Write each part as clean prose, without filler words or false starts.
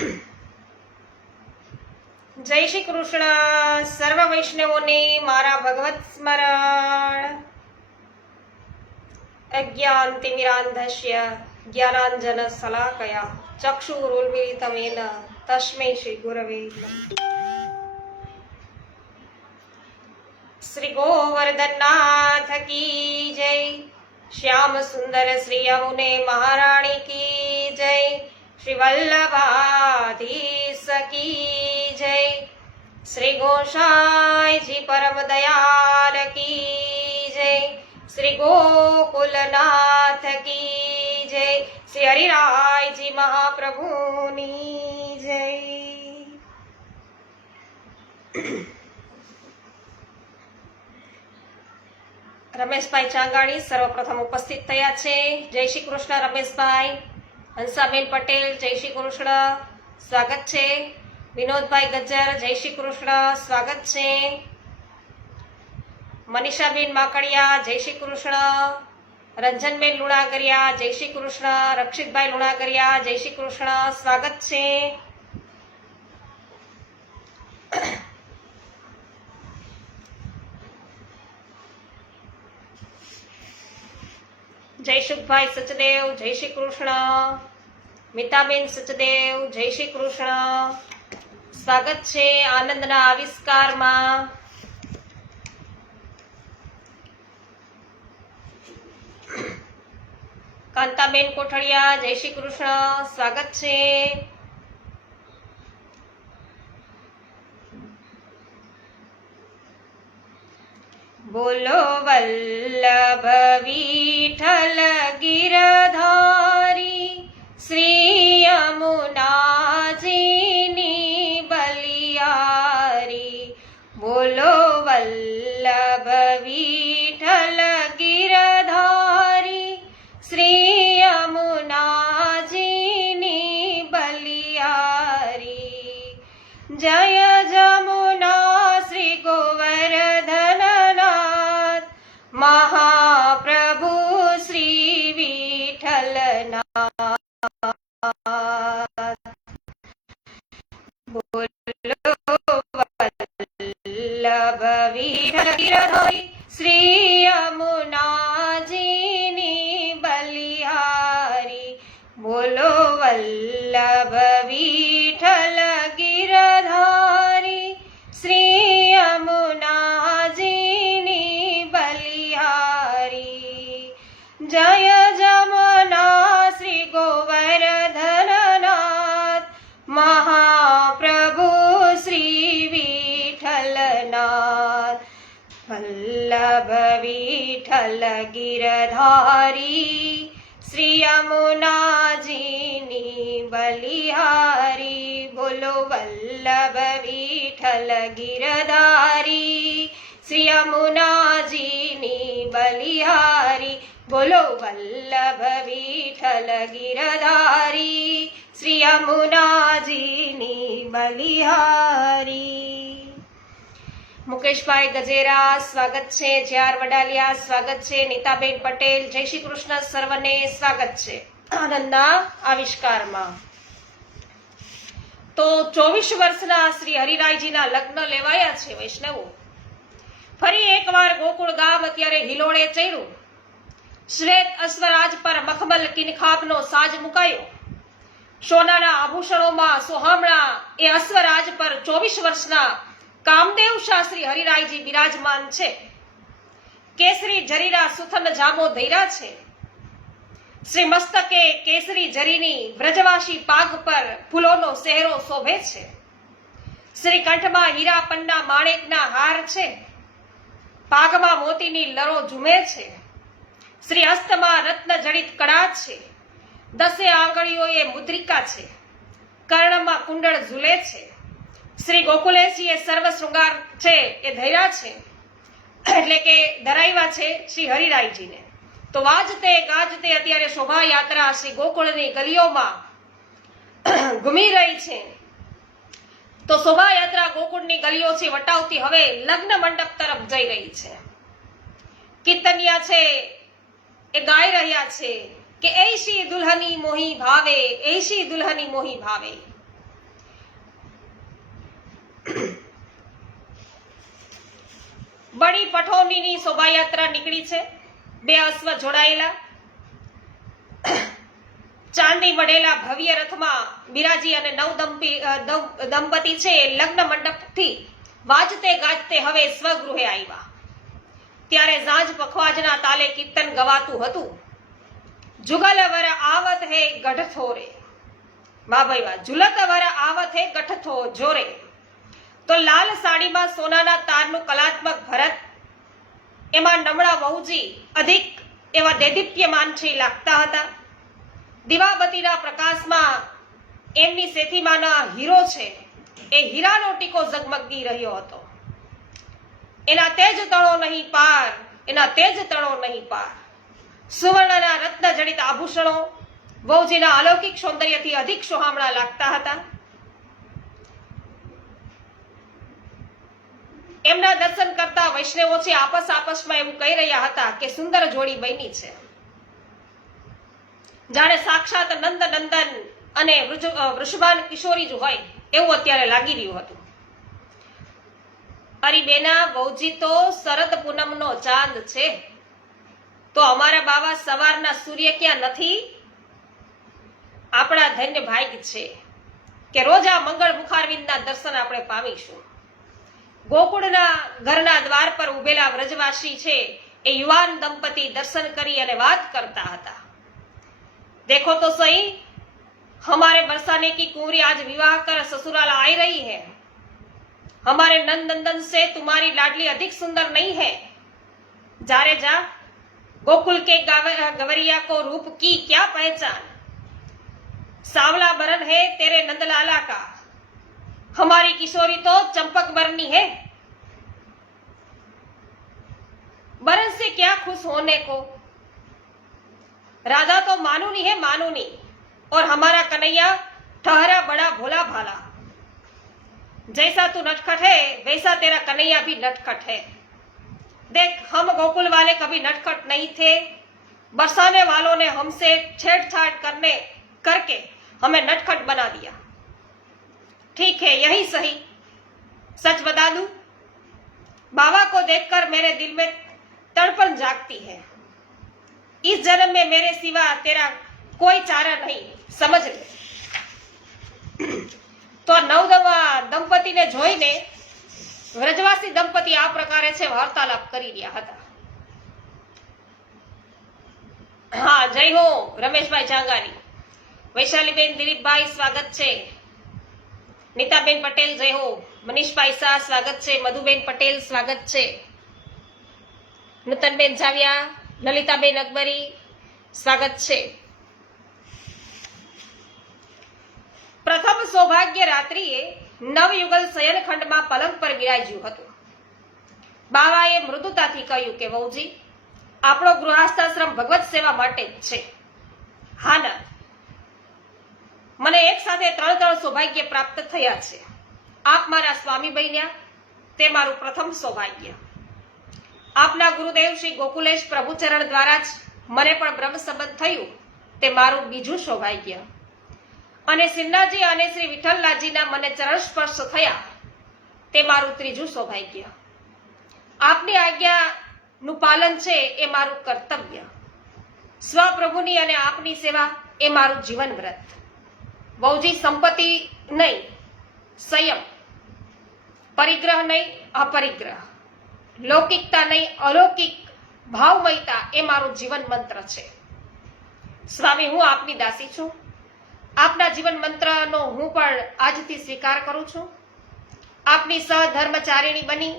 જય શ્રી કૃષ્ણ. સર્વ વૈષ્ણવોને મારા ભગવત સ્મરણ. અજ્ઞાનતિમિરાંધસ્ય જ્ઞાનાંજન શલાકયા ચક્ષુરુન્મિલિતમેન તસ્મૈ શ્રી ગુરવે નમઃ. શ્રી ગોવર્ધનનાથ કી જય. શ્યામ સુંદર શ્રી યમુને મહારાણી કી જય. શ્રી વલ્લભાધીશ કી જય. શ્રી ગોસાઈજી પરમ દયાલ કી જય. શ્રી ગોકુલનાથ કી જય. શ્રી હરિરાયજી મહાપ્રભુની જય. રમેશભાઈ ચાંગાણી સર્વપ્રથમ ઉપસ્થિત થયા છે. જય શ્રી કૃષ્ણ રમેશભાઈ. હંસાબેન પટેલ જય શ્રી કૃષ્ણ, સ્વાગત છે. વિનોદભાઈ ગજ્જર જય શ્રી કૃષ્ણ, સ્વાગત છે. મનીષાબેન માકડિયા જય શ્રી કૃષ્ણ. રંજનબેન લુણાગરિયા જય શ્રી કૃષ્ણ. રક્ષિતભાઈ લુણાગરિયા જય શ્રી કૃષ્ણ, સ્વાગત છે. જયસુખભાઈ સચદેવ જય શ્રી કૃષ્ણ. મિતાબેન સચદેવ જય શ્રી કૃષ્ણ, સ્વાગત છે આનંદના આવિષ્કારમાં. કાંતાબેન કોઠડિયા જય શ્રી કૃષ્ણ, સ્વાગત છે. બોલો વલ્લભ વિઠ્ઠલ ગિરધારી શ્રી યમુનાજીની બલિયારી. બોલો વલ્લભ વિઠ્ઠલ ગિરધારી શ્રી યમુનાજીની બલિયારી. જય જમુના શ્રી ગોવર્ધન મહાપ્રભુ શ્રી વિઠ્ઠલનાથ. બોલો વલ્લભ વિઠ્ઠલ ગિરધારી શ્રી યમુનાજીની બલિહારી. બોલો વલ્લભ વિઠ્ઠલ ગિરધારી શ્રી યમુનાજીની બલિહારી. જય જમુના શ્રી ગોવર્ધનનાથ મહાપ્રભુ શ્રી વિઠ્ઠલનાથ. વલ્લભ વિઠ્ઠલ ગિરધારી શ્રી યમુનાજીની બલિહારી. બોલો વલ્લભ વિઠ્ઠલ ગિરધારી શ્રી યમુનાજીની બલિહારી. બોલો વલ્લભ વિઠ્ઠલ ગિરધારી શ્રી યમુનાજીની બલિહારી. મુકેશભાઈ ગજેરા સ્વાગત છે. જ્યાર વડાલિયા સ્વાગત છે. નીતાબેન પટેલ જય શ્રી કૃષ્ણ, સર્વને સ્વાગત છે આનંદના આવિષ્કારમાં. તો 24 વર્ષના શ્રી હરિરાયજીના લગ્ન લેવાયા છે વૈષ્ણવો. ફરી એકવાર ગોકુળ ગામ અત્યારે હિલોળે ચડ્યું. શ્વેત અશ્વરાજ પર મખમલ કિનખાબનો સાજ મુકાયો. સોનાના આભૂષણોમાં સોહામણા એ અશ્વરાજ પર 24 વર્ષના કામદેવ શાસ્ત્રી હરિરાયજી બિરાજમાન છે. કેસરી જરીના સુથન જામો ધૈરા છે. શ્રી મસ્તકે કેસરી જરીની વ્રજવાસી પાગ પર ફૂલોનો સહેરો શોભે છે. શ્રી કંઠમાં હીરા પન્ના માણેકના હાર છે. પાગમાં મોતીની લરો ઝૂમે છે. શ્રી હસ્તમાં રત્ન જડિત કડા છે. 10 આંગળીઓએ મુદ્રિકા છે. કર્ણમાં કુંડળ ઝૂલે છે. શ્રી ગોકુલેશજીએ સર્વ શૃંગાર છે એ ધૈર્યા છે, એટલે કે ધરાવ્યા છે શ્રી હરિરાયજીને. તો વાજતે ગાજતે અત્યારે શોભાયાત્રા શ્રી ગોકુળની ગલીઓમાં ઘૂમી રહી છે. તો શોભાયાત્રા ગોકુળની ગલીઓથી વટાવતી હવે લગ્ન મંડપ તરફ જઈ રહી છે. કીર્તનિયા છે એ ગાઈ રહ્યા છે કે એશી દુલ્હની મોહી ભાવે, એશી દુલ્હની મોહી ભાવે. બડી પઠોનીની શોભાયાત્રા નીકળી છે. 2 અશ્વ જોડાયેલા ચાંદી મઢેલા ભવ્ય રથમાં બિરાજી અને દંપતી છે લગ્ન મંડપથી વાજતે ગાજતે હવે સ્વગૃહે આવ્યા. ત્યારે ઝાંઝ પખવાજના તાલે કીર્તન ગવાતું હતું. જુગલવર આવત હે ગઢથો રે, વાહ ભાઈ વાહ, ઝુલતવર આવત હે ગઢથો જોરે. તો લાલ સાડીમાં સોનાના તારનું કલાત્મક ભરત, એમાં નમણા વહુજી અધિક એવા દેદીપ્યમાન છે લાગતા હતા. દીવાબત્તીના પ્રકાશમાં એમની સેથીમાંના હીરો છે એ હીરાનો ટીકો ઝગમગી રહ્યો હતો. એના તેજ તણો નહીં પાર, એના તેજ તણો નહીં પાર. સુવર્ણના રત્ન જડિત આભૂષણો વહુજીના અલૌકિક સૌંદર્યથી અધિક સોહામણા લાગતા હતા. એમના દર્શન કરતા વૈષ્ણવો છે આપસમાં એવું કહી રહ્યા હતા કે સુંદર જોડી બની છે. જાણે સાક્ષાત નંદ નંદન અને વૃષભાન કિશોરી જ હોય એવું અત્યારે લાગી રહ્યું હતું. અરી બેના, વહુજી તો શરદ પૂનમનો ચાંદ છે, તો અમારા બાવા સવારના સૂર્ય ક્યાં નથી? આપણા ધન્ય ભાગ્ય છે કે રોજ આ મંગળ મુખારવિંદના દર્શન આપણે પામીશું. ગોકુળના ઘરના દ્વાર પર ઉભેલા વ્રજવાસી છે એ યુવાન દંપતી દર્શન કરી અને વાત કરતા હતા. देखो तो सही, हमारे बरसाने की कुंवरी आज विवाह कर ससुराल आई रही है. हमारे नंद नंदन से तुम्हारी लाडली अधिक सुंदर नहीं है. जारे जा, गोकुल के गवरिया को रूप की क्या पहचान. सावला बरन है तेरे नंदलाला का, हमारी किशोरी तो चंपक बरनी है. बरन से क्या खुश होने को, राधा तो मानूनी है मानूनी, और हमारा कन्हैया ठहरा बड़ा भोला भाला. जैसा तू नटखट है वैसा तेरा कन्हैया भी नटखट है. देख, हम गोकुल वाले कभी नटखट नहीं थे. बरसाने वालों ने हमसे छेड़छाड़ करके हमें नटखट बना दिया. ठीक है, यही सही. सच बता दूं, बाबा को देखकर मेरे दिल में तड़पन जागती है. इस जन्म में मेरे सिवा तेरा कोई चारा नहीं, समझ ले. તો નવદવા દંપતીને જોઈને વ્રજવાસી દંપતી આ પ્રકારે છે વાર્તાલાપ કરી રહ્યા હતા. હા, જય હો રમેશભાઈ ચાંગાની, વૈશાલીબેન દિલીપભાઈ સ્વાગત છે, નીતાબેન પટેલ જય હો, મનીષભાઈ શાહ સ્વાગત છે, મધુબેન પટેલ સ્વાગત છે, નૂતનબેન જાવિયા, લલિતાબેન અકબરી સ્વાગત છે. પ્રથમ સૌભાગ્ય રાત્રિએ નવયુગલ શયનખંડમાં પલંગ પર બિરાજ્યું હતું. બાવાએ મૃદુતાથી કહ્યું કે વહુજી, આપણો ગૃહસ્થાશ્રમ ભગવત સેવા માટે જ છે. હા ના, મને એક સાથે 3 સૌભાગ્ય પ્રાપ્ત થયા છે. આપ મારા સ્વામી બન્યા તે મારું પ્રથમ સૌભાગ્ય. આપના ગુરુદેવ શ્રી ગોકુલેશ પ્રભુચરણ દ્વારા જ મને પણ બ્રહ્મ સંબંધ થયું તે મારું બીજું સૌભાગ્ય. અને શ્રીનાથજી અને શ્રી વિઠ્ઠલનાથજીના મને ચરણ સ્પર્શ થયા તે મારું ત્રીજું સૌભાગ્ય. આપની આજ્ઞાનું પાલન છે એ મારું કર્તવ્ય. સ્વપ્રભુની અને આપની સેવા એ મારું જીવન વ્રત. વહુજી, સંપત્તિ નહીં સંયમ, પરિગ્રહ નહીં અપરિગ્રહ, લૌકિકતા નહીં અલૌકિક ભાવમયતા એ મારું જીવન મંત્ર છે. સ્વામી, હું આપની દાસી છું. આપના જીવન મંત્રનો હું પણ આજથી સ્વીકાર કરું છું. આપની સહધર્મચારિણી બની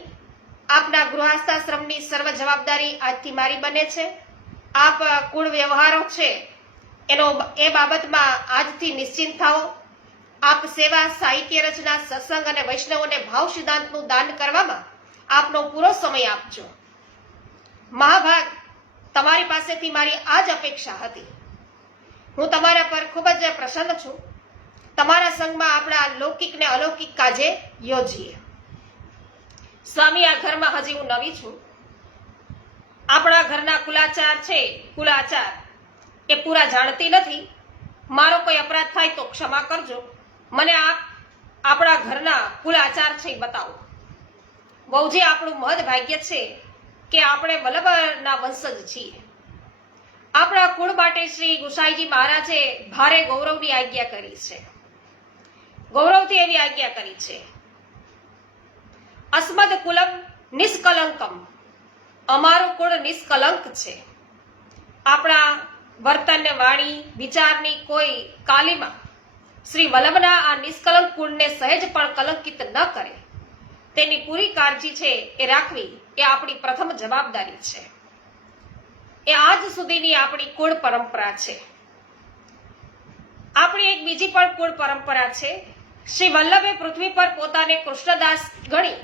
આપના ગૃહસ્થાશ્રમની સર્વ જવાબદારી આજથી મારી બને છે. આપ કુળ વ્યવહારો છે એ બાબતમાં આજથી નિશ્ચિંત થાઓ. આપ સેવા, સાહિત્ય રચના, સત્સંગ અને વૈષ્ણવોને ભાવ સિદ્ધાંતનું દાન કરવામાં આપનો પૂરો સમય આપજો. મહાભાગ, તમારી પાસેથી મારી આ જ અપેક્ષા હતી. હું તમારા પર ખૂબ જ પ્રસન્ન છું. તમારા સંગમાં આપણા લૌકિક ને અલૌકિક કાજે યોજીએ. સ્વામી, આ ઘરમાં હજી હું નવી છું. આપણા ઘરના કુલાચાર છે, કુલાચાર એ પૂરા જાણતી નથી. મારો કોઈ અપરાધ થાય તો ક્ષમા કરજો. મને આપણા ઘરના કુલાચાર છે બતાવો. બહુજી આપણું મહદ ભાગ્ય છે કે આપણે વલ્લભના વંશજ છીએ. આપણા કુળ માટે શ્રી ગુસાઈજી મહારાજે ભારે ગૌરવની આજ્ઞા કરી છે. ગૌરવથી એવી આજ્ઞા કરી છે, અસ્મદ કુલમ નિષ્કલંકમ, અમારું કુળ નિષ્કલંક છે. આપણા વર્તન, વાણી, વિચારની કોઈ કાલીમાં શ્રી વલ્લભના આ નિષ્કલંક કુળને સહેજ પણ કલંકિત ન કરે તેની પૂરી કાળજી છે એ રાખવી એ આપણી પ્રથમ જવાબદારી છે. એ આજ સુધીની આપણી કુળ પરંપરા છે. આપણી એક બીજી પણ કુળ પરંપરા છે. શ્રી વલ્લભે પૃથ્વી પર પોતાને કૃષ્ણદાસ ગણી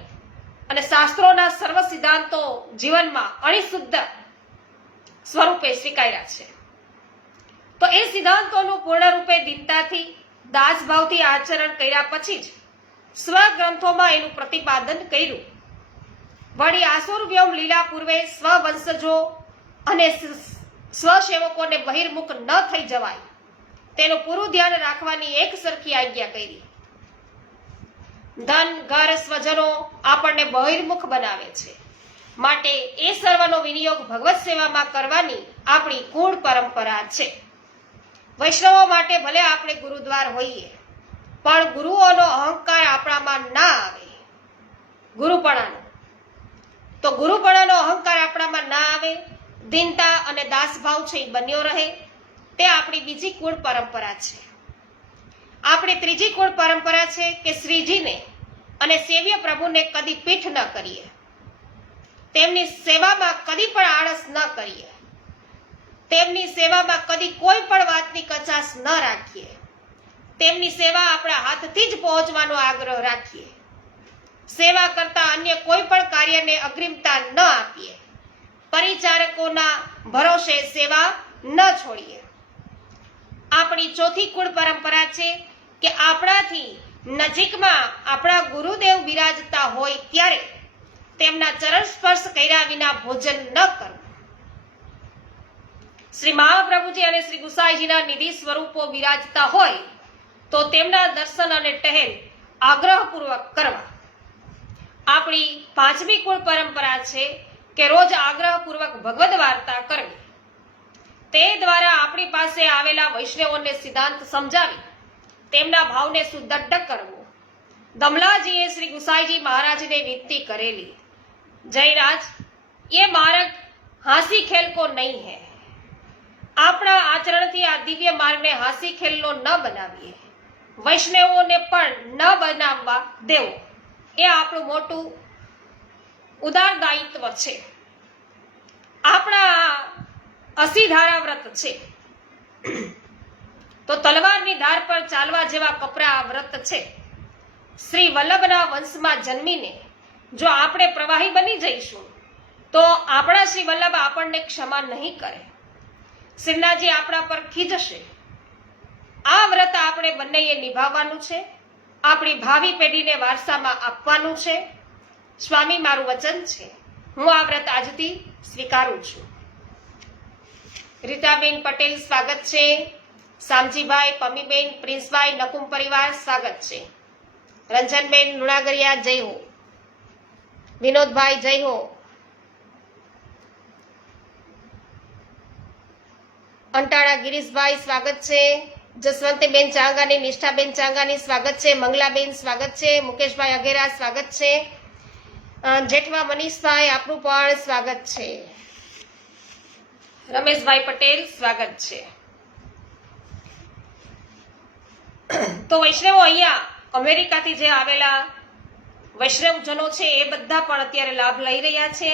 અને શાસ્ત્રોના સર્વ સિદ્ધાંતો જીવનમાં અણિશુદ્ધ સ્વરૂપે સ્વીકાર્યા છે. તો એ સિદ્ધાંતોનું પૂર્ણરૂપે દીનતાથી, દાસભાવથી આચરણ કર્યા પછી જ સ્વગ્રંથોમાં એનું પ્રતિપાદન કર્યું. વળી આસુર વ્યોમ લીલા પૂર્વે સ્વવંશજો અને સ્વસેવકોને બહિર્મુખ ન થઈ જવાય તેનું પૂરું ધ્યાન રાખવાની એક સરખી આજ્ઞા કરી. ધન, ઘર, સ્વજનો આપણને બહિર્મુખ બનાવે છે, માટે એ સર્વનો વિનિયોગ ભગવત સેવામાં કરવાની આપણી કુળ પરંપરા છે. વૈષ્ણવો માટે ભલે આપણે ગુરુદ્વાર હોઈએ, પણ ગુરુઓનો અહંકાર આપણામાં ના આવે. ગુરુપણાનો તો ગુરુપણાનો અહંકાર આપણામાં ના આવે, દીનતા અને દાસભાવ છે એ બન્યો રહે, તે આપણી બીજી કુળ પરંપરા છે. આપણી ત્રીજી કુળ પરંપરા છે કે શ્રીજીને અને સેવ્ય પ્રભુને કદી પીઠ ન કરીએ, તેમની સેવામાં કદી પણ આળસ ન કરીએ, તેમની સેવામાં કદી કોઈ પણ વાતની કચાશ ન રાખીએ, તેમની સેવા આપણા હાથથી જ પહોંચવાનો આગ્રહ રાખીએ, સેવા કરતા અન્ય કોઈ પણ કાર્યને અગ્રિમતા ન આપીએ, પરિચારકોના ભરોસે સેવા ન છોડીએ. આપણી ચોથી કુળ પરંપરા છે કે આપણાથી નજીકમાં આપણા ગુરુદેવ બિરાજતા હોય ત્યારે તેમના ચરણ સ્પર્શ કર્યા વિના ભોજન ન કરવું. શ્રી મહાપ્રભુજી અને શ્રી ગુસાઈજીના નિધિ સ્વરૂપો બિરાજતા હોય તો તેમના દર્શન અને ટહેલ આગ્રહપૂર્વક કરવા. આપણી પાંચમી કુળ પરંપરા છે કે રોજ આગ્રહપૂર્વક ભગવદ વાર્તા કરવી. તે દ્વારા આપણી પાસે આવેલા વૈષ્ણવોને સિદ્ધાંત સમજાવી તેમના ભાવને સુદૃઢ કરવો. દમલાજીએ શ્રી ગુસાઈજી મહારાજને વિનંતી કરેલી, જયરાજ, ये मार्ग हासी खेल को नहीं है. આપણા આચરણથી આ દિવ્ય માર્ગને હાસી ખેલનો ન બનાવીએ, વૈષ્ણવોને પણ ન બનાવવા દેવો. એ આપણું મોટું ઉદારદાયિત્વ છે. આપણા અસીધારા વ્રત છે તો તલવારની ધાર પર ચાલવા જેવા કપરા વ્રત છે. શ્રી વલ્લભના વંશમાં જન્મીને જો આપણે પ્રવાહી બની જઈશું તો આપણા શ્રી વલ્લભ આપણને ક્ષમા નહીં કરે. શ્રીનાથજી આપણા પર ખીજશે. આ વ્રત આપણે બંનેએ નિભાવવાનું છે, આપણી ભાવિ પેઢીને વારસામાં આપવાનું છે. સ્વામી, મારું વચન છે, હું આ વ્રત આજથી સ્વીકારું છું. રીતાબેન પટેલ સ્વાગત છે. શામજીભાઈ, પમીબેન, પ્રિન્સભાઈ, નકુમ પરિવાર સ્વાગત છે. રંજનબેન લુણાગરિયા જય હો. વિનોદભાઈ જય હો. અંટાળા ગિરીશભાઈ સ્વાગત છે. જસવંતીબેન ચાંગાની, નિષ્ઠાબેન ચાંગાની સ્વાગત છે. મંગલાબેન સ્વાગત છે. મુકેશભાઈ અઘેરા સ્વાગત છે. જેઠવા મનીષભાઈ આપનું પણ સ્વાગત છે. રમેશભાઈ પટેલ સ્વાગત છે. તો વૈષ્ણવો, અહીંયા અમેરિકાથી જે આવેલા વૈષ્ણવજનો છે એ બધા પણ અત્યારે લાભ લઈ રહ્યા છે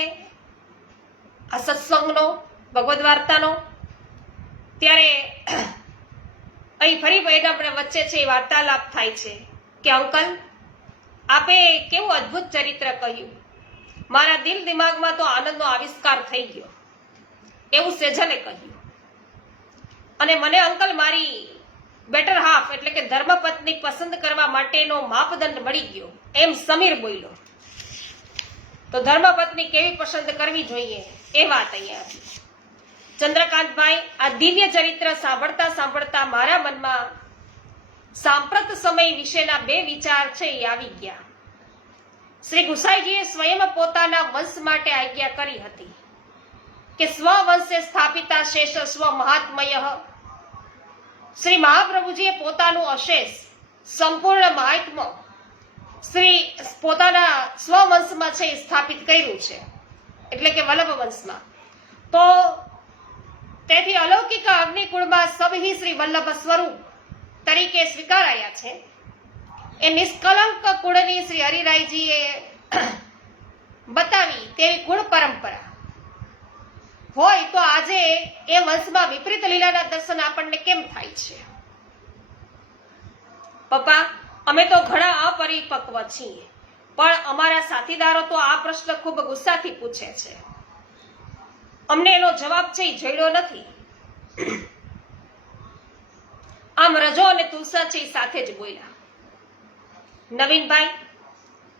આ સત્સંગનો, ભગવદ વાર્તાનો. ત્યારે અહીં ફરી આપણે વચ્ચે છે એ વાર્તાલાપ થાય છે કે અંકલ, આપે કેવું અદ્ભુત ચરિત્ર કહ્યું. મારા દિલ દિમાગમાં તો આનંદનો આવિષ્કાર થઈ ગયો, એવું સેજલે કહ્યું. અને મને અંકલ મારી બેટર હાફ એટલે કે ધર્મપત્ની પસંદ કરવા માટેનો માપદંડ મળી ગયો, એમ સમીર બોલ્યો. તો ધર્મપત્ની કેવી પસંદ કરવી જોઈએ એ વાત અહીંયા હતી. ચંદ્રકાંતભાઈ, આ દિવ્ય ચરિત્ર સાંભળતા સાંભળતા મારા મનમાં સાંપ્રત સમય વિશેના બે વિચાર છે એ આવી ગયા. શ્રી ગુસાઈજીએ સ્વયં પોતાના વંશ માટે આજ્ઞા કરી હતી કે સ્વવંશે સ્થાપિતા શેષ સ્વ મહાત્મય. શ્રી મહાપ્રભુજીએ પોતાનું અશેષ સંપૂર્ણ મહાત્મ્ય શ્રી પોતાના સ્વવંશમાં છે સ્થાપિત કર્યું છે, એટલે કે વલ્લભ વંશમાં. તો તેથી અલૌકિક અગ્નિકુળમાં સબહી શ્રી વલ્લભ સ્વરૂપ તરીકે સ્વીકારાયા છે. એ નિષ્કલંક કુળની શ્રી હરિરાયજીએ બતાવી તેવી કુળ પરંપરા હોય તો આજે એ વંશમાં વિપરીત લીલાના દર્શન આપણને કેમ થાય છે? પપ્પા, અમે તો ઘણા અપરિપક્વ છીએ, પણ અમારા સાથીદારો તો આ પ્રશ્ન ખૂબ ગુસ્સાથી પૂછે છે. અમને એનો જવાબ છે એ જડ્યો નથી. આમ રજો અને તુલસા છે એ સાથે જ બોલ્યા. નવીનભાઈ,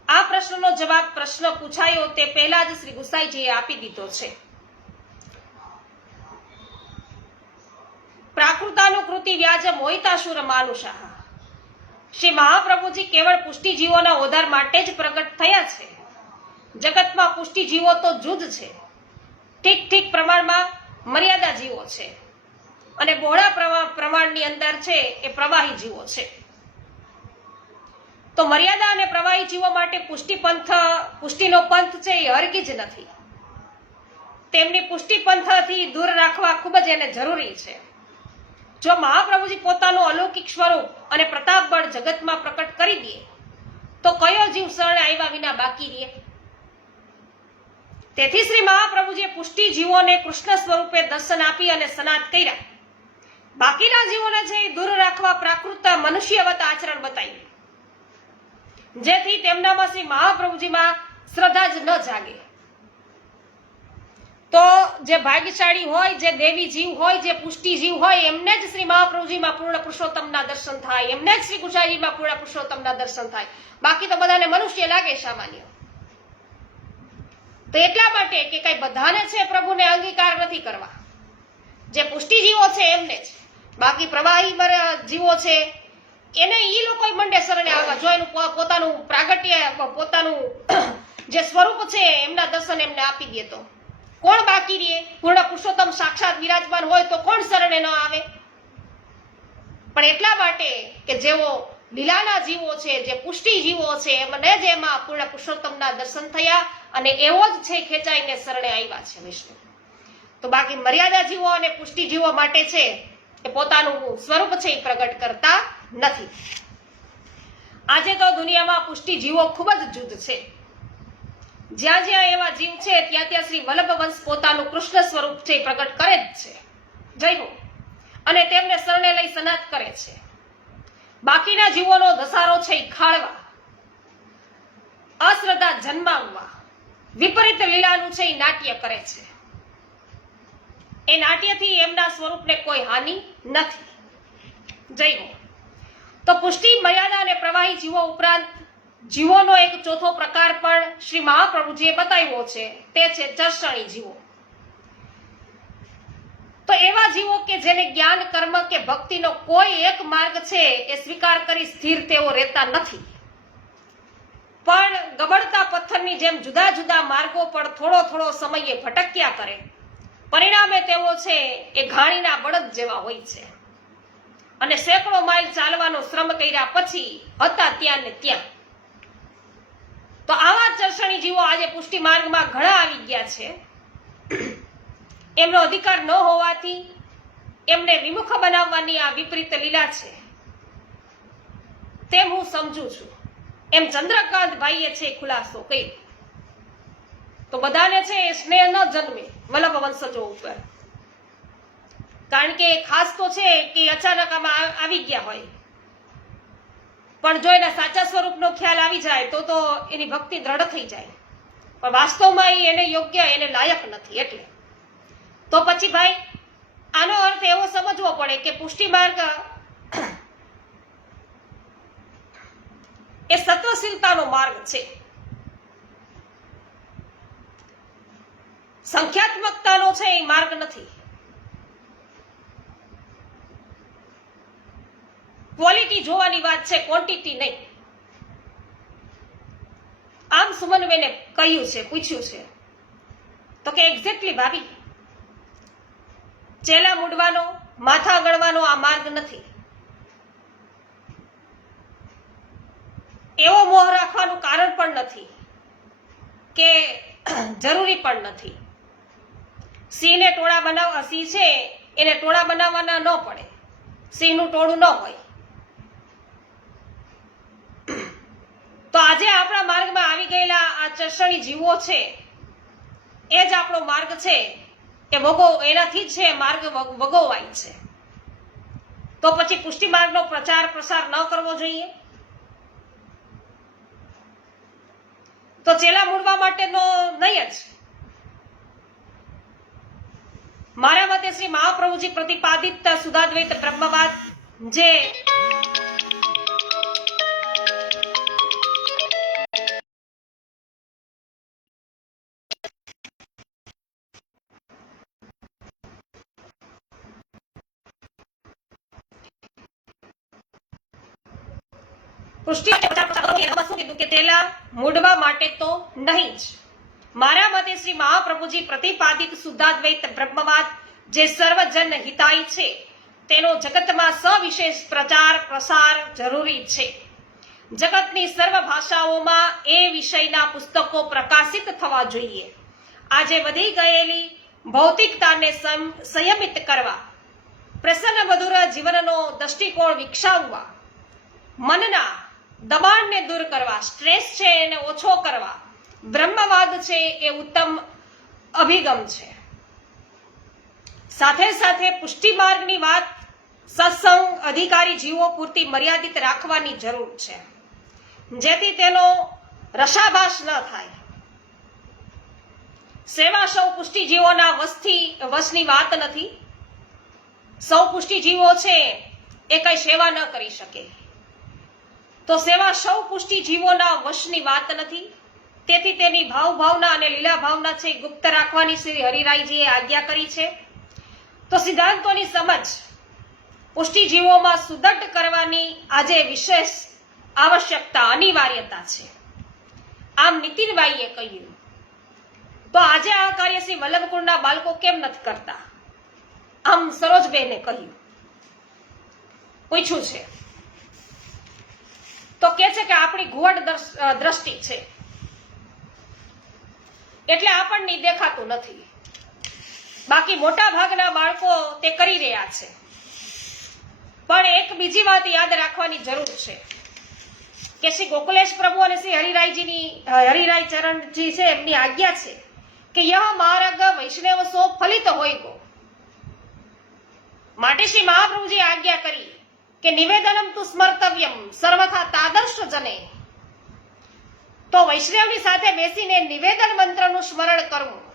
આ પ્રશ્નનો જવાબ પ્રશ્ન પૂછાયો તે પહેલા જ શ્રી ગુસાઈજીએ આપી દીધો છે. પ્રાકૃતાનુકૃતિ વ્યાજ મોહિતાસુર માનુષાહ. શ્રી મહાપ્રભુજી કેવળ પુષ્ટિજીવોના ઉદ્ધાર માટે જ પ્રગટ થયા છે. જગતમાં પુષ્ટિજીવો તો જુદ છે, ઠીક ઠીક પ્રમાણમાં મર્યાદા જીવો છે, અને બહોળા પ્રમાણની અંદર છે એ પ્રવાહી જીવો છે. તો મર્યાદા અને પ્રવાહી જીવો માટે પુષ્ટિનો પંથ છે એ હરગી જ નથી. તેમની પુષ્ટિ પંથથી દૂર રાખવા ખૂબ જ એને જરૂરી છે. જો મહાપ્રભુજી પોતાનું અલૌકિક સ્વરૂપ અને પ્રતાપ બળ જગતમાં પ્રકટ કરી દે તો કયો જીવ શરણે આવ્યા વિના બાકી રહે? તેથી શ્રી મહાપ્રભુજીએ પુષ્ટિ જીવોને કૃષ્ણ સ્વરૂપે દર્શન આપી અને સનાત કર્યા. બાકીના જીવોને છે એ દૂર રાખવા પ્રાકૃત મનુષ્યવત આચરણ બતાવ્યું, જેથી તેમનામાં શ્રી મહાપ્રભુજીમાં શ્રદ્ધા જ ન જાગે. તો જે ભાગ્યશાળી હોય, જે દેવી જીવ હોય, જે પુષ્ટિ જીવ હોય, એમને જ શ્રી મહાપ્રભુજીમાં પૂર્ણ પુરુષોત્તમના દર્શન થાય, એમને જ શ્રી ગુસાઈજીમાં પૂર્ણ પુરુષોત્તમના દર્શન થાય. બાકી તો બધાને મનુષ્ય લાગે સામાન્ય. તો એટલા માટે કે કઈ બધાને છે પ્રભુને અંગીકાર નથી કરવા. જે પુષ્ટિ જીવો છે એમને જ, બાકી પ્રવાહી જીવો છે એને ઈ લોકો મંડે શરણે આવવા. જો એનું પોતાનું પ્રાગટ્ય, પોતાનું જે સ્વરૂપ છે એમના દર્શન એમને આપી દે તો કોણ બાકી રહે? પૂર્ણ પુરુષોત્તમ સાક્ષાત વિરાજમાન હોય તો કોણ શરણે ન આવે? પણ એટલા માટે કે જેઓ લીલાના જીવો છે, જે પુષ્ટિ જીવો છે, એમને જ એમાં પૂર્ણ પુરુષોત્તમના દર્શન થયા અને એવો જ છે ખેંચાઈને શરણે આવ્યા છે વિષ્ણુ. તો બાકી મર્યાદા જીવો અને પુષ્ટિ જીવો માટે છે એ પોતાનું સ્વરૂપ છે એ પ્રગટ કરતા નથી. આજે તો દુનિયામાં પુષ્ટિ જીવો ખૂબ જ જુદ છે. જ્યાં જ્યાં એવા જીવ છે ત્યાં ત્યાં શ્રી વલ્લભ વંશ પોતાનું કૃષ્ણ સ્વરૂપ છે પ્રગટ કરે જ છે. જય હો. અને તેમને શરણે લઈ સનાત કરે છે. બાકીના જીવોનો ધસારો છે એ ખાળવા, અશ્રદ્ધા જન્માવવા, વિપરીત લીલાનું છે એ નાટ્ય કરે છે. એ નાટ્યથી એમના સ્વરૂપને કોઈ હાનિ નથી. જય હો. તો પુષ્ટિ, મર્યાદા અને પ્રવાહી જીવો ઉપરાંત જીવોનો એક ચોથો પ્રકાર પણ શ્રી મહાપ્રભુજીએ બતાવ્યો છે, તે છે ચર્ષણી જીવો. તો એવા જીવો કે જેને જ્ઞાન, કર્મ કે ભક્તિનો કોઈ એક માર્ગ છે એ સ્વીકાર કરી સ્થિર તેઓ રહેતા નથી, પણ ગબડતા પથ્થરની જેમ જુદા જુદા માર્ગો પર થોડો થોડો સમયે ભટક્યા કરે. પરિણામે તેઓ છે એ ઘાણીના બળદ જેવા હોય છે અને સેંકડો માઇલ ચાલવાનો શ્રમ કર્યા પછી હતા ત્યાં ને ત્યાં. તો આવા ચર્ષણી જીવો આજે પુષ્ટિ માર્ગમાં ઘણા આવી ગયા છે. એમનો અધિકાર ન હોવાથી એમને વિમુખ બનાવવાની આ વિપરીત લીલા છે તેમ હું સમજુ છું. એમ ચંદ્રકાંત ભાઈએ છે ખુલાસો કર્યો. તો બધાને છે એ સ્નેહ ન જન્મે વલ્લભ વંશજો ઉપર, કારણ કે ખાસ તો છે કે અચાનક આમાં આવી ગયા હોય, પણ જો એના સાચા સ્વરૂપનો ખ્યાલ આવી જાય તો એની ભક્તિ દ્રઢ થઈ જાય. પણ વાસ્તવમાં એને યોગ્ય, એને લાયક નથી. એટલે તો પછી ભાઈ આનો અર્થ એવો સમજવો પડે કે પુષ્ટિ માર્ગ એ સત્વશીલતાનો માર્ગ છે, સંખ્યાત્મકતાનો છે એ માર્ગ નથી. ક્વોલિટી જોવાની વાત છે, ક્વોન્ટિટી નહીં. આમ સુમનબેને કહ્યું છે, પૂછ્યું છે, તો કે એક્ઝેક્ટલી ભાભી, ચેલા મૂડવાનો, માથા ગળવાનો આ માર્ગ નથી. એવો મોહ રાખવાનું કારણ પણ નથી કે જરૂરી પણ નથી. સિંહને ટોળા બનાવવા, સિંહ છે એને ટોળા બનાવવાના ન પડે, સિંહનું ટોળું ન હોય. તો આજે આપણા માર્ગમાં આવી ગયેલા આ ચરસણી જીવો છે, એ જ આપણો માર્ગ છે, એ એનાથી જ છે માર્ગ વગોવાય છે. તો પછી પુષ્ટિ માર્ગનો પ્રચાર પ્રસાર ન કરવો જોઈએ? તો ચેલા મૂળવા માટેનો નહીં જ. મારા મતે શ્રી મહાપ્રભુજી પ્રતિપાદિત શુદ્ધાદ્વૈત બ્રહ્મવાદ જે પુષ્ટિ કે તેલા મૂડવા માટે તો નહીં જ. મારા મતે શ્રી મહાપ્રભુજી પ્રતિપાદિત શુદ્ધાદ્વૈત બ્રહ્મવાદ જે સર્વજન હિતાય છે તેનો જગતમાં સવિશેષ પ્રચાર પ્રસાર જરૂરી છે. જગતની સર્વ ભાષાઓમાં એ વિષયના પુસ્તકો પ્રકાશિત થવા જોઈએ. આજે વધી ગયેલી ભૌતિકતાને સંયમિત કરવા, પ્રસન્ન મધુર જીવનનો દ્રષ્ટિકોણ વિકસાવવા, મનના દબાણને દૂર કરવા, સ્ટ્રેસ છે એને ઓછો કરવા બ્રહ્મવાદ છે એ ઉત્તમ અભિગમ છે. સાથે સાથે પુષ્ટિ માર્ગની વાત સત્સંગ અધિકારી જીવો પૂરતી મર્યાદિત રાખવાની જરૂર છે, જેથી તેનો રસાભાસ ન થાય. સેવા સૌ પુષ્ટિ જીવોના વશની વાત નથી. સૌ પુષ્ટિ જીવો છે એ કઈ સેવા ન કરી શકે, તો સેવા સૌ પુષ્ટિ જીવોના વશની વાત નથી. તેથી તેની ભાવના અને લીલા ભાવના છે ગુપ્ત રાખવાની શ્રી હરિરાયજીએ આજ્ઞા કરી છે. તો સિદ્ધાંતોની સમજ પુષ્ટિ જીવોમાં સુદૃઢ કરવાની આજે વિશેષ આવશ્યકતા અનિવાર્યતા છે. આમ નીતિનભાઈએ કહ્યું. તો આજે આ કાર્ય શ્રી વલ્લભકુળના બાળકો કેમ નથી કરતા? આમ સરોજબેને કહ્યું, પૂછ્યું છે. તો કે છે કે આપણી ઘુવડ દ્રષ્ટિ છે એટલે આપણને દેખાતું નથી. બાકી મોટા ભાગના બાળકો તે કરી રહ્યા છે. પણ એક બીજી વાત યાદ રાખવાની જરૂર છે કે શ્રી ગોકુલેશ પ્રભુ અને શ્રી હરિરાય ચરણજી છે એમની આજ્ઞા છે કે યહ માર્ગ વૈષ્ણવ સો ફલિત હોય ગો. માટે શ્રી મહાપ્રભુજી આજ્ઞા કરી કે નિવેદનમ તુ સ્મર્તવ્યમ સર્વથા તાદર્શ જને. તો વૈષ્ણવની સાથે બેસીને નિવેદન મંત્રનું સ્મરણ કરવું,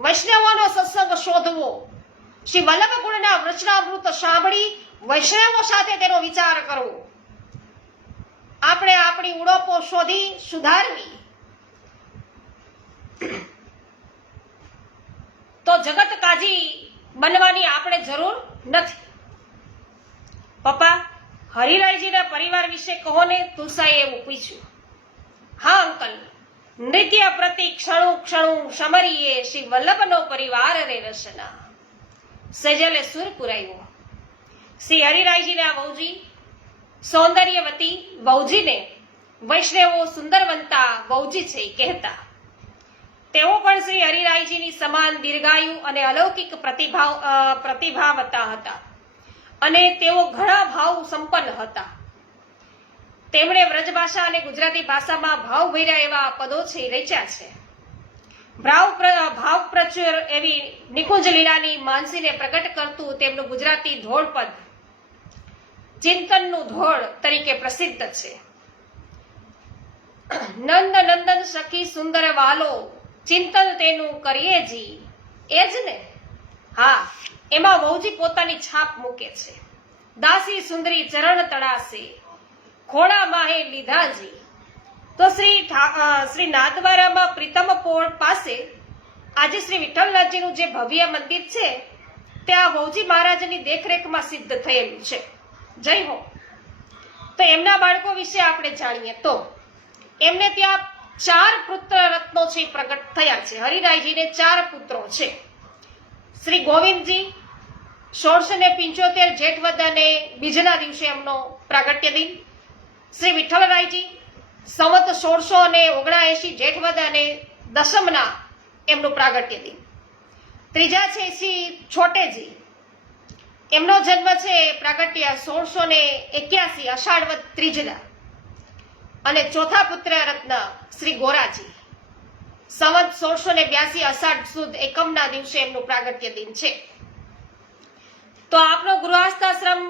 વૈષ્ણવોનો સત્સંગ શોધવો, શ્રી વલ્લભ ગુણના વચનામૃત સાંભળી વૈષ્ણવો સાથે તેનો વિચાર કરવો, આપણે આપણી ઉણપો શોધી સુધારવી, તો જગત કાજી બનવાની આપણે જરૂર નથી. પપ્પા, હરિરાયજીના પરિવાર વિશે કહો ને, તુલસાએ એવું પૂછ્યું. હા અંકલ, નૃત્ય પ્રતિ ક્ષણું ક્ષણું સમરીએ શ્રી વલ્લભનો પરિવાર રે રસના. સેજલે સુર પુરાયો. શ્રી હરિરાયજીના વહુજી સૌંદર્યવતી વહુજીને વૈષ્ણવો સુંદરવંતા વહુજી છે કહેતા. તેઓ પણ શ્રી હરિરાયજીની સમાન દીર્ઘાયુ અને અલૌકિક પ્રતિભાવતા હતા અને તેઓ ઘણા ભાવ સંપન્ન હતા. તેમણે વ્રજ ભાષા અને ગુજરાતી ભાષામાં ભાવ ભર્યા એવા પદો છે રચ્યા છે. ભાવ પ્રચુર એવી નિકુંજ લીલાની માનસીને પ્રગટ કરતું તેમનું ગુજરાતી ધોળ પદ ચિંતનનું ધોળ તરીકે પ્રસિદ્ધ છે. નંદ નંદન સખી સુંદર વાલો ચિંતન તેનું કરીએ જી. એ જ ને? હા, એમાં વહુજી પોતાની છાપ મૂકે છે. દાસી સુંદરી ચરણ તળાશે ખોડા માહે લીધાજી. તો શ્રી નાથદ્વારામાં પ્રીતમ પોળ પાસે આજે શ્રી વિઠ્ઠલનાથજીનું જે ભવ્ય મંદિર છે ત્યાં વહુજી મહારાજની દેખરેખમાં સિદ્ધ થયેલું છે. જય હો. તો એમના બાળકો વિશે આપણે જાણીએ તો એમને ત્યાં 4 પુત્ર રત્નો છે પ્રગટ થયા છે. હરિરાયજીને 4 પુત્રો છે. શ્રી ગોવિંદજી 1675 જેઠવદ અને બીજના દિવસે એમનો પ્રાગટ્ય દિન. શ્રી વિઠ્ઠલરાયજી સંવત 1679 જેઠવદ અને દસમના એમનું પ્રાગટ્ય દિન. ત્રીજા છે શ્રી છોટેજી, એમનો જન્મ છે પ્રાગટ્ય 1681 અષાઢવદ ત્રીજના. અને ચોથા પુત્ર રત્ન શ્રી ગોરાજી સંવત 1682 અષાઢ સુદ એકમના દિવસે એમનું પ્રાગટ્ય દિન છે. તો આપનો ગૃહસ્થાશ્રમ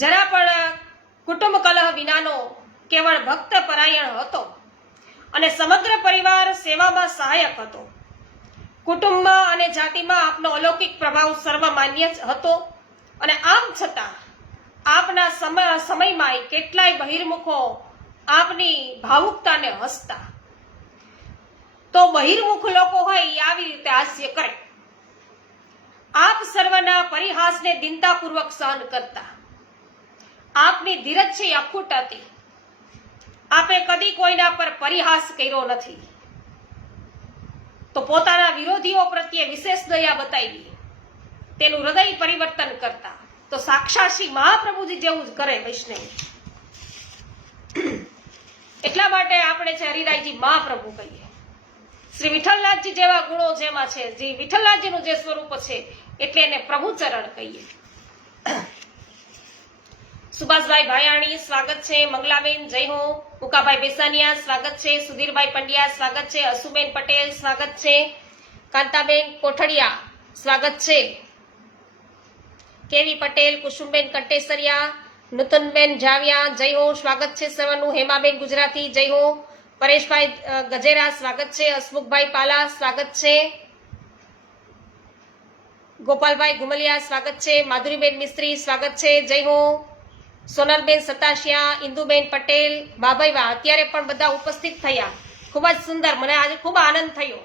જરા પણ કુટુંબ કલહ વિનાનો કેવળ ભક્ત પરાયણ હતો અને સમગ્ર પરિવાર સેવામાં સહાયક હતો. કુટુંબમાં અને જાતિમાં આપનો અલૌકિક પ્રભાવ સર્વમાન્ય હતો અને આમ છતાં આપના સમયમાં કેટલાય બહિર્મુખો આપની ભાવુકતાને હસતા. તો બહિર્મુખ લોકો હોય એ આવી રીતે હાસ્ય કરે. આપ સર્વના પરિહાસને દિનતાપૂર્વક સહન કરતા. આપની ધીરજ છે એ અખૂટ હતી. આપે કદી કોઈના પર પરિહાસ કર્યો નથી. તો પોતાના વિરોધીઓ પ્રત્યે વિશેષ દયા બતાવી, તેનું હૃદય પરિવર્તન કરતા. તો સાક્ષાત શ્રી મહાપ્રભુજી જેવું જ કરે વૈષ્ણવ. એટલા માટે આપણે છે હરિરાયજી મહાપ્રભુ કહીએ. શ્રી વિઠ્ઠલનાથજી જેવા ગુણો જેમાં છે, જે વિઠ્ઠલનાથજીનું જે સ્વરૂપ છે, એટલે એને પ્રભુચરણ કહીએ. સુભાષભાઈ ભાયાણી સ્વાગત છે. મંગલાબેન જય હો. ઉકાભાઈ બેસાનિયા સ્વાગત છે. સુધીરભાઈ પંડ્યા સ્વાગત છે. અસુબેન પટેલ સ્વાગત છે. કાંતાબેન કોઠડિયા સ્વાગત છે. કેવી પટેલ, કુસુમબેન કંટેસરિયા, નૂતનબેન જાવિયા જય હો. સ્વાગત છે સર્વનું. હેમાબેન ગુજરાતી જય હો. પરેશભાઈ ગજેરા સ્વાગત છે. હસમુખભાઈ પાલા સ્વાગત છે. ગોપાલભાઈ ગુમલિયા સ્વાગત છે. માધુરીબેન મિસ્ત્રી સ્વાગત છે. જય હો. સોનલબેન સતાશિયા, ઇન્દુબેન પટેલ, બાભાઈ વાહ, અત્યારે પણ બધા ઉપસ્થિત થયા. ખૂબ જ સુંદર, મને આજે ખૂબ આનંદ થયો.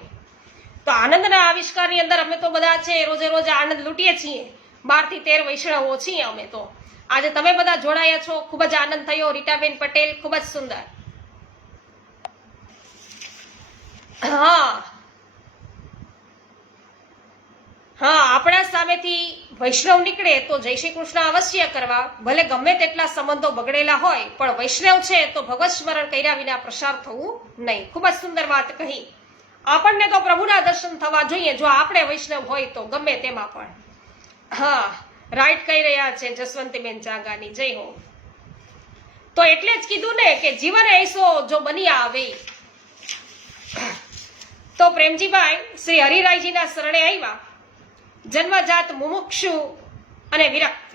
તો આનંદના આવિષ્કારની અંદર અમે તો બધા છે રોજે રોજ આનંદ લૂંટીએ છીએ. 12 થી 13 વૈષ્ણવો છીએ અમે. તો આજે તમે બધા જોડાયા છો, ખૂબ જ આનંદ થયો. રીટાબેન પટેલ ખૂબ જ સુંદર. હા, આપણા સામેથી વૈષ્ણવ નીકળે તો જય શ્રી કૃષ્ણ અવશ્ય કરવા. ભલે ગમે તેટલા સંબંધો બગડેલા હોય, પણ વૈષ્ણવ છે તો ભગવત સ્મરણ કર્યા વિના પ્રસાર થવું નહીં. ખૂબ જ સુંદર વાત કહી. આપણને તો પ્રભુના દર્શન થવા જોઈએ, જો આપણે વૈષ્ણવ હોય તો ગમે તેમાં પણ. રાઈટ કહી રહ્યા છે જસવંતીબેન ચાંગાની જય હો. તો એટલે જ કીધું ને કે જીવન એસો જો બની આવે. તો પ્રેમજીભાઈ શ્રી હરિરાયજીના શરણે આવ્યા. જન્મજાત મુમુક્ષુ અને વિરક્ત.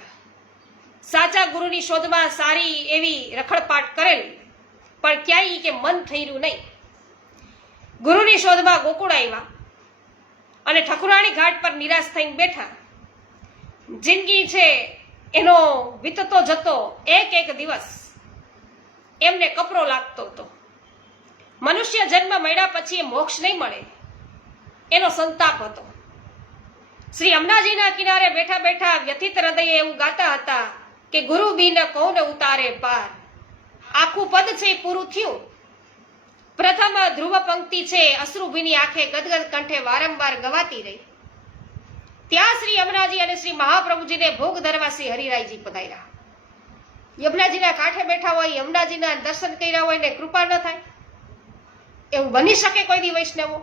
સાચા ગુરુની શોધમાં સારી એવી રખડપાટ કરેલી, પણ ક્યાંય કે મન થયું નહીં. ગુરુની શોધમાં ગોકુળ આવ્યા અને ઠકુરાણી ઘાટ પર નિરાશ થઈને બેઠા. જિંદગી છે એનો વીતતો જતો એક એક દિવસ એમને કપરો લાગતો હતો. મનુષ્ય જન્મ મળ્યા પછી એ મોક્ષ નહીં મળે એનો સંતાપ હતો. શ્રી યમુનાજીના કિનારે બેઠા બેઠા વ્યથિત હૃદયે એવું ગાતા હતા કે ગુરુ બિન કોણ ઉતારે પાર. આખું પદ છે પૂરું થયું. પ્રથમ ધ્રુવ પંક્તિ છે અશ્રુભીની આંખે ગદગદ કંઠે વારંવાર ગવાતી રહી. ત્યાં શ્રી યમુનાજી અને શ્રી મહાપ્રભુજીને ભોગ ધરવા શ્રી હરિરાયજી પધાર્યા. યમુનાજીના કાંઠે બેઠા હોય, યમુનાજીના દર્શન કર્યા હોય ને કૃપા ન થાય? એવું બની શકે કોઈ દી વૈષ્ણવો?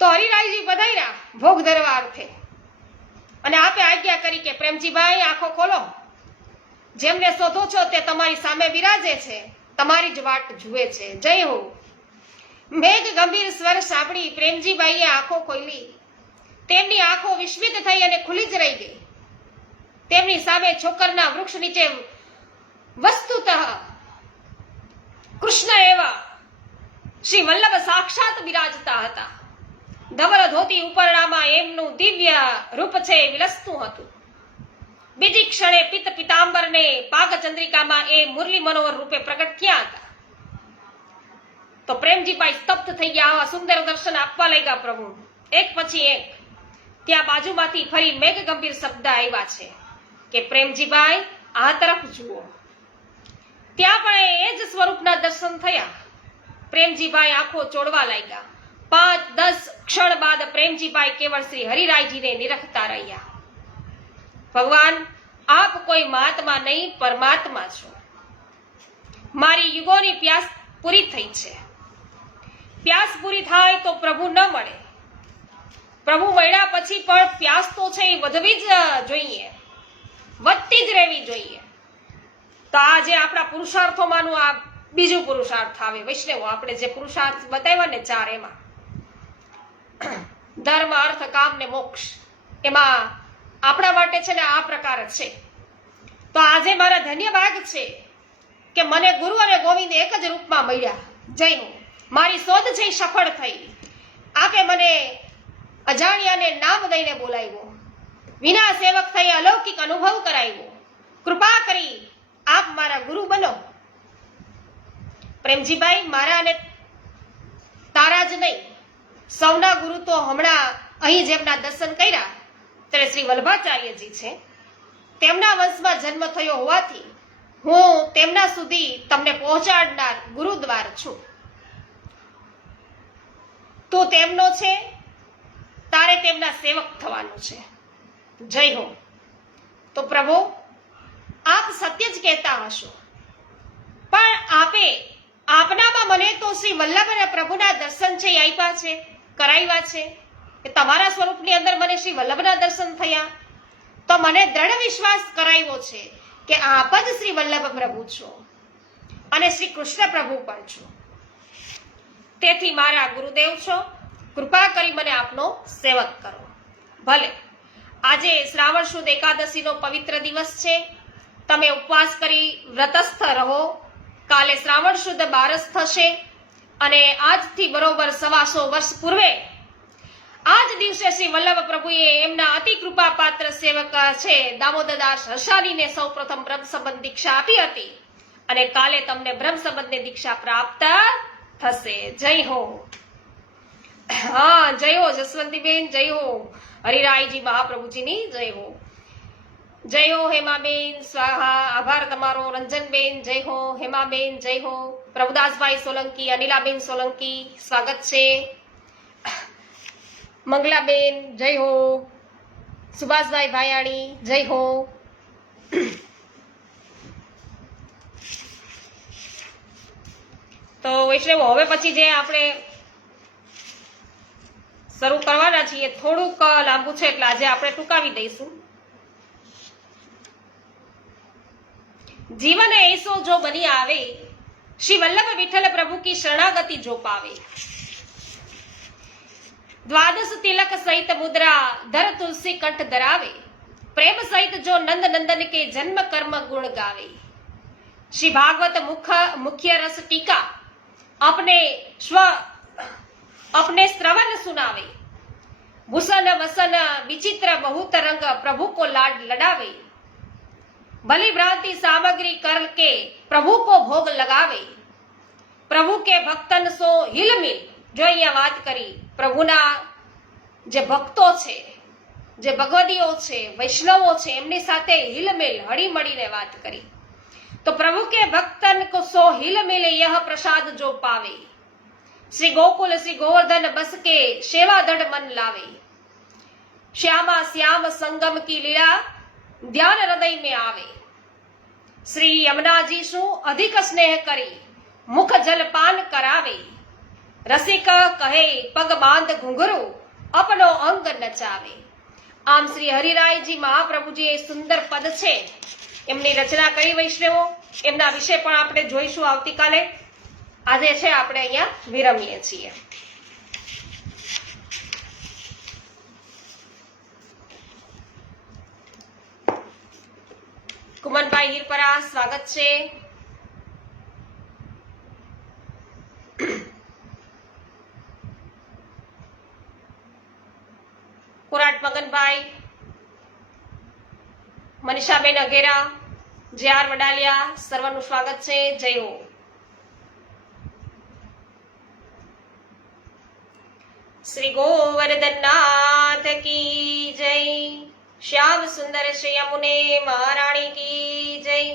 તો હરિરાયજી પધાર્યા ભોગ ધરવા અર્થે અને આપે આજ્ઞા કરી કે પ્રેમજીભાઈ આંખો ખોલો. જેમને શોધો છો તે તમારી સામે બિરાજે છે, તમારી જ વાટ જુએ છે. જય હો. મેઘ ગંભીર સ્વર સાંભળી પ્રેમજીભાઈએ આંખો ખોલી. તેમની આંખો વિસ્મિત થઈ અને ખુલી જ રહી ગઈ. તેમની સામે છોકરના વૃક્ષ નીચે વસ્તુતઃ કૃષ્ણ એવા શ્રી વલ્લભ સાક્ષાત બિરાજતા હતા. ધવલ ધોતી ઉપરણામાં એમનું દિવ્ય રૂપ છે વિલસતું હતું. બીજી ક્ષણે પિત્ત પિતાંબર ને પાગ ચંદ્રિકામાં એ મુરલી મનોહર રૂપે પ્રગટ થયા હતા. તો પ્રેમજીભાઈ સ્તબ્ધ થઈ ગયા. આવા સુંદર દર્શન આપવા લાગ્યા પ્રભુ, એક પછી એક. ત્યાં બાજુમાંથી ફરી મેઘ ગંભીર શબ્દ આવ્યા છે કે પ્રેમજીભાઈ આ તરફ જુઓ. ત્યાં પણ એ જ સ્વરૂપના દર્શન થયા. પ્રેમજીભાઈ આંખો ચોડવા લાગ્યા. 5-10 ક્ષણ બાદ પ્રેમજીભાઈ કેવળ શ્રી હરિરાયજીને નિરખતા રહ્યા. ભગવાન, આપ કોઈ મહાત્મા નહીં, પરમાત્મા છો. મારી યુગોની પ્યાસ પૂરી થઈ છે. પ્યાસ પૂરી થાય તો પ્રભુ ન મળે. પ્રભુ મળ્યા પછી પણ પ્યાસ તો છે એ વધવી જ જોઈએ, વધતી જ રહેવી જોઈએ. તો આજે આપણા પુરુષાર્થોમાંનું આ બીજું પુરુષાર્થ આવે. વૈષ્ણવો આપણે જે પુરુષાર્થ બતાવ્યા ને 4, એમાં ધર્મ, અર્થ, કામ ને મોક્ષ, એમાં આપણા માટે છે ને આ પ્રકાર છે. તો આજે મારા ધન્ય ભાગ છે કે મને ગુરુ અને ગોવિંદ એક જ રૂપમાં મળ્યા. જય હો. મારી શોધ છે સફળ થઈ. આપે મને અજાણ્યાને નામ દઈને બોલાવ્યો. વિના સેવક થઈ અલૌકિક અનુભવ કરાવ્યો. કૃપા કરી આપ મારા ગુરુ બનો. પ્રેમજીભાઈ, મારા અને તારા જ નહીં, સૌના ગુરુ તો હમણાં અહીં જેમના દર્શન કર્યા ત્યારે શ્રી વલ્લભાચાર્યજી છે. તેમના વંશમાં જન્મ થયો હોવાથી હું તેમના સુધી તમને પહોંચાડનાર ગુરુદ્વાર છું. તું તેમનો છે, તારે તેમના સેવક થવાનું છે. જય હો. તો પ્રભુ, આપ સત્ય જ કહેતા હશો, પણ આપે આપનામાં મને તો શ્રી વલ્લભ અને પ્રભુના દર્શન છે એ આપ્યા છે, કરાવ્યા છે. કે તમારા સ્વરૂપની અંદર મને શ્રી વલ્લભના દર્શન થયા, તો મને દ્રઢ વિશ્વાસ કરાવ્યો છે કે આપ જ શ્રી વલ્લભ પ્રભુ છો અને શ્રી કૃષ્ણ પ્રભુ પણ છો. તેથી મારા ગુરુદેવ છો. કૃપા કરી મને આપનો સેવક કરો. ભલે આજે શ્રાવણ સુદ એકાદશીનો પવિત્ર દિવસ છે. તમે ઉપવાસ કરી વ્રતસ્થ રહો. કાલે શ્રાવણ સુદ 12 થશે અને આજથી બરોબર 125 વર્ષ પૂર્વે આ જ દિવસે શ્રી વલ્લભ પ્રભુએ એમના અતિ કૃપા પાત્ર સેવક છે દામોદરદાસ હર્ષાલીને સૌ પ્રથમ બ્રહ્મ સંબંધ દીક્ષા આપી હતી અને કાલે તમને બ્રહ્મ સંબંધની દીક્ષા પ્રાપ્ત થશે. જય હો. હા, જય હો જસવંતીબેન, જય હો હરિરાયજી મહાપ્રભુજીની જય હો. જય હો હેમાબેન, સ્વાહા. આભાર તમારો. રંજનબેન, જય હો. હેમાબેન, જય હો. પ્રભુદાસભાઈ સોલંકી, અનિલાબેન સોલંકી, સ્વાગત છે. મંગલાબેન, જય હો. સુભાષભાઈ ભાયાણી, જય હો. તો વૈષ્ણવો, હવે પછી જે આપણે શરૂ કરવાના છીએ થોડુંક લાંબુ છે, એટલે આજે આપણે ટૂંકાવી દઈશું. जीवन ऐसो जो बनी आवे, श्री वल्लभ विठल प्रभु की शरणागति जो पावे. द्वादश तिलक सहित मुद्रा धर तुलसी कंठ धरावे, प्रेम सहित जो नंद नंदन के जन्म कर्म गुण गावे. श्री भागवत मुख्य रस टीका अपने श्रवण सुनावे. भूषण वसन विचित्र बहुत रंग प्रभु को लाड लडावे. भली भ्रांति सामग्री करके प्रभु को भोग लगावे. प्रभु के भक्तन सो हिलमिल. जो અહીંયા વાત કરી પ્રભુના જે ભક્તો છે, જે ભગવદીઓ છે, વૈષ્ણવો છે, એમની સાથે હિલમિલ હળીમળીને વાત કરી. તો પ્રભુ કે ભક્તન કો સો हिलमिल यह प्रसाद जो पावे. श्री गोकुल श्री गोवर्धन बस के सेवा दृढ़ मन लावे. श्यामा श्याम संगम की लीला ध्यान हृदय में आवे. श्री यमुना जी शू अधिक स्नेह करी मुख जल पान करावे. रसिक कहे पग बांध घुंघरू अपनो अंग नचावे. આમ શ્રી હરિરાયજી મહાપ્રભુજી એ સુંદર પદ છે એમની રચના કરી વૈષ્ણવો. એમના વિશે પણ આપણે જોઈશું આવતીકાલે. આજે છે આપણે અહીંયા વિરમીએ છીએ. કુમનભાઈ હીરપરા, સ્વાગત છે. કુરાટ મગનભાઈ, મનીષાબેન અઘેરા, જે.આર. વડાલિયા, સર્વનું સ્વાગત છે. જય હો. શ્રી ગોવર્ધનનાથ કી જય. श्याम सुंदर श्री यमुने महारानी की जय.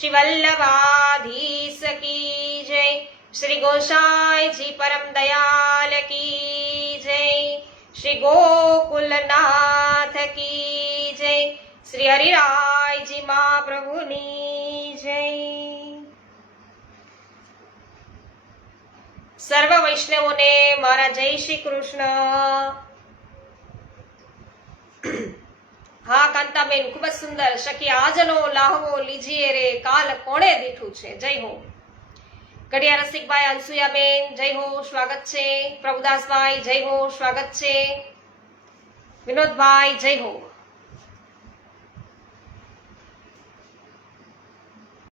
શ્રી વલ્લભાધીશ કી જય, શ્રી ગોસાઈજી પરમ દયાલ કી જય, શ્રી ગોકુલનાથ કી જય, શ્રી હરિરાયજી મહાપ્રભુની જય. સર્વ વૈષ્ણવોને મારા જય શ્રી કૃષ્ણ. હા કાંતાબેન, ખૂબ જ સુંદર. સખી આજનો લાહવો લીજીએ રે, કાલ કોણે દીઠું છે. જય હો. કડિયા રસિકભાઈ, અનસુયાબેન જય હો, સ્વાગત છે. પ્રભુદાસભાઈ જય હો, સ્વાગત છે. વિનોદભાઈ જય હો.